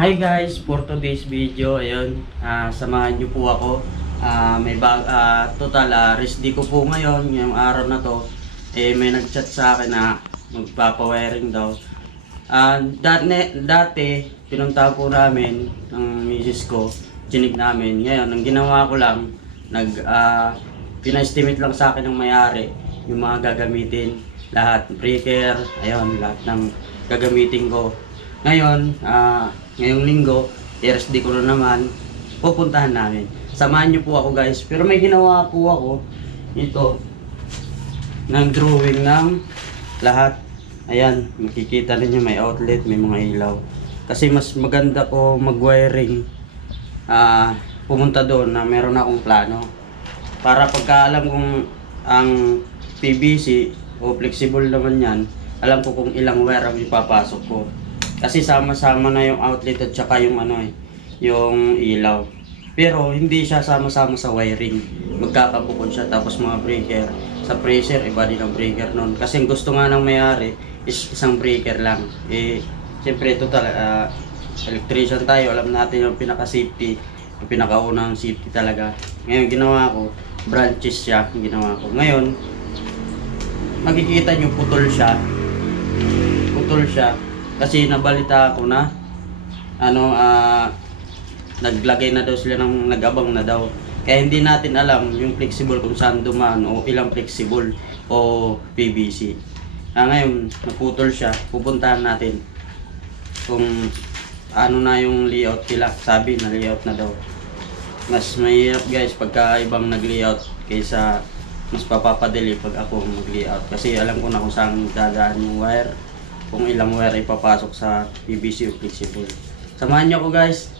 Hi guys, for today's video, ayun, samahan niyo po ako. Rest day ko po ngayon, ngayong araw na to. May nag-chat sa akin na magpapawiring daw. Dati, pinunta po namin ng misis ko, chinig namin. Ngayon, ang ginawa ko lang, pina-estimate lang sa akin ng may-ari yung mga gagamitin. Lahat, breaker, ayun, lahat ng gagamitin ko. Ngayon, ngayong linggo, rest day ko na naman, pupuntahan namin. Samahan niyo po ako guys. Pero may ginawa po ako, ito, ng drawing ng lahat. Ayan, makikita ninyo may outlet, may mga ilaw. Kasi mas maganda po mag-wiring, pumunta doon na meron akong plano. Para pagka alam kong ang PVC o flexible naman yan, alam ko kung ilang wire ang ipapasok ko. Kasi sama-sama na yung outlet at saka yung yung ilaw. Pero hindi siya sama-sama sa wiring. Magkakabukod siya, tapos mga breaker. Sa pressure, iba din ang breaker nun. Kasi gusto nga ng may-ari is isang breaker lang. Siyempre total, electrician tayo, alam natin yung pinaka-safety, yung pinakaunang safety talaga. Ngayon ginawa ko, branches siya, ginawa ko. Ngayon, makikita nyo putol siya. Putol siya. Kasi nabalita ako na naglagay na daw sila ng nag-abang na daw. Kaya hindi natin alam yung flexible kung saan dumaan o ilang flexible o PVC. Ngayon, naputol siya. Pupuntahan natin kung ano na yung layout nila. Sabi na layout na daw. Mas mahirap guys pagka ibang nag-layout kaysa mas papapadali pag ako mag-layout. Kasi alam ko na kung saan dadaan yung wire, kung ilang wire ipapasok sa PVC o flexible. Samahan niyo ako guys.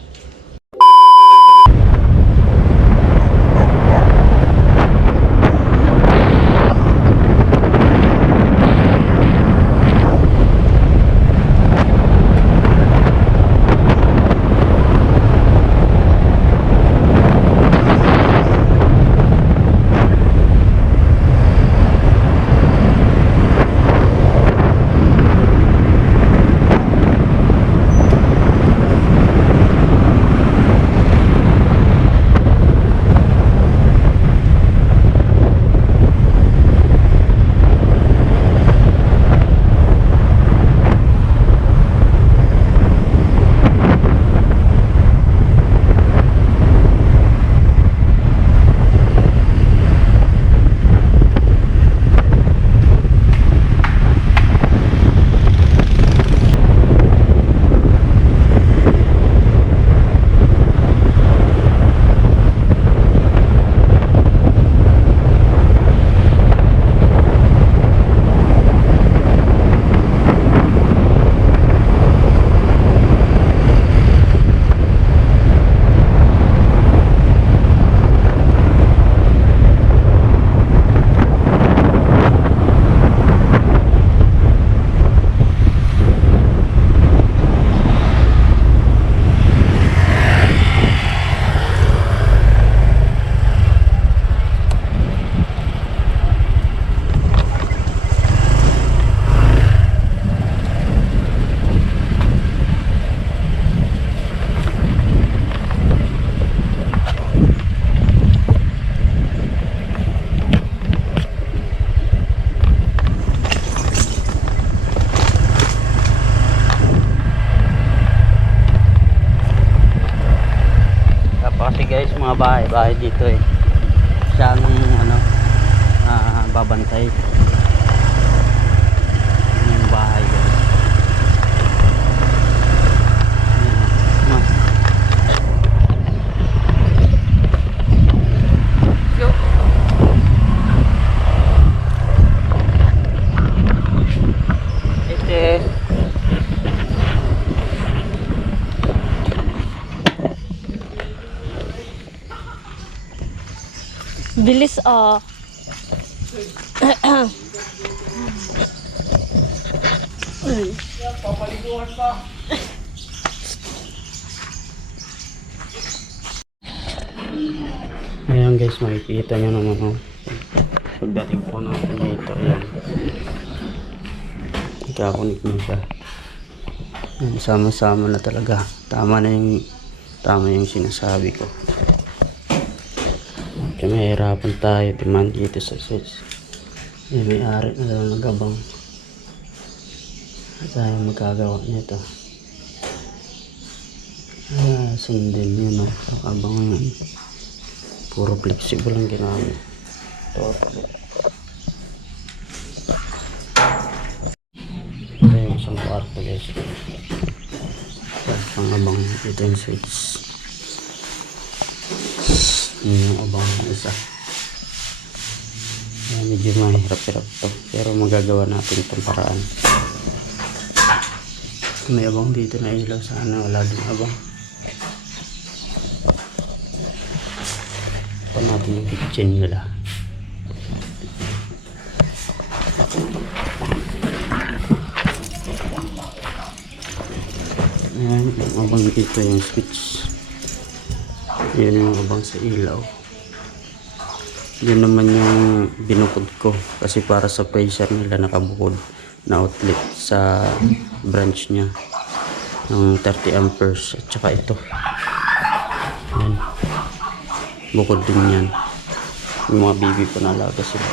Guys, mga bahay dito siyang babantay yung bahay guys. Bilis Papaliguan pa. Ayan guys, makikita nyo naman pagdating po natin dito, ayan, nagkakunik na siya. Yan, sama-sama na talaga. Tama yung sinasabi ko. Kaya mahirapan tayo demand dito sa switch. May ari na lang nagabang. At tayo magkagawa nito. Sundin yun, no? Abang yun. Puro flexible ang ginamit. Ito yung isang kwarto, guys. Ang abang ito yung switch. Yun yung abang isa. Medyo mahirap-hirap to, pero magagawa natin itong paraan. May abang dito na ilaw, sana wala din abang. Pa natin yung kitchen nila. Ayan, yung abang dito yung switch. Yun yung abang sa ilaw. Yun naman yung binukod ko kasi para sa pressure nila nakabukod na outlet sa branch nya ng 30 amperes at saka ito. Yan. Bukod din yan. Yung mga baby pa nalaga sila.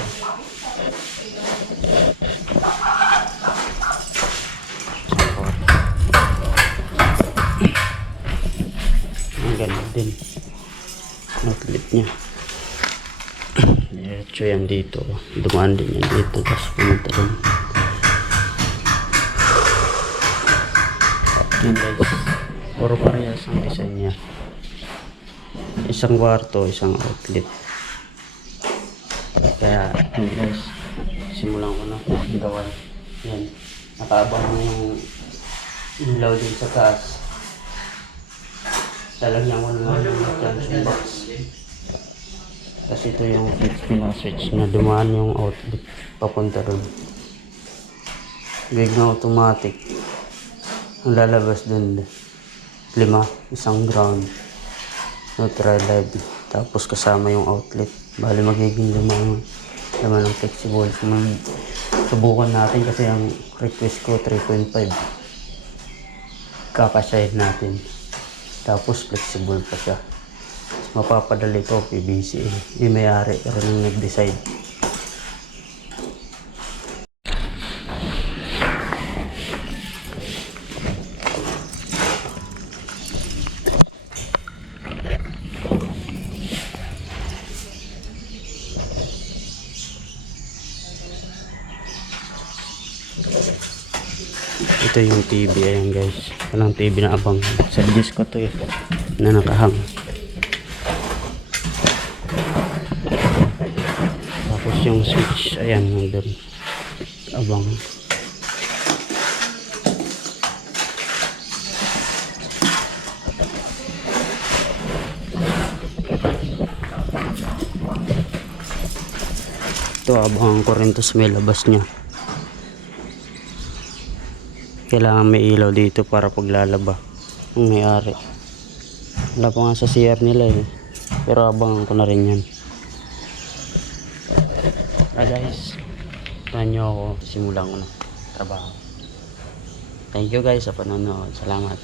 Ang ganda din outlet nya. Diretso yan dito. Dumaan din yan dito. Tapos pumunta rin. Yan guys. Puro parehas ang design niya. Isang kwarto, isang outlet. Kaya yun guys. Simulan ko na gawa. Yan. Nakaabang na yung ilaw din sa taas. Talagyan ko na yung junction box. Kasi ito yung switch na dumaan yung outlet papunta doon. Big na automatic. Ang lalabas doon 5, isang ground, neutral live, tapos kasama yung outlet. Bali magiging 5 naman ng flexible. Subukan natin kasi ang request ko 3.5. Kakaside natin. Tapos flexible pa siya. Mapapadali ko PVC. Yung may-ari pero nang nag-decide. Ito yung TV, ayan guys. Walang TV na abang. Sa disk ko to na nakahang. Tapos yung switch, ayan, nandun. Abang. Ito, abang ko rin to sa may labas nya. Kailangan may ilaw dito para paglalaba ang may-ari. Wala pa nga sa CR nila pero abangan ko na rin yan. Guys, tahan nyo ako, simulan ko na trabaho. Thank you guys sa panonood. Salamat.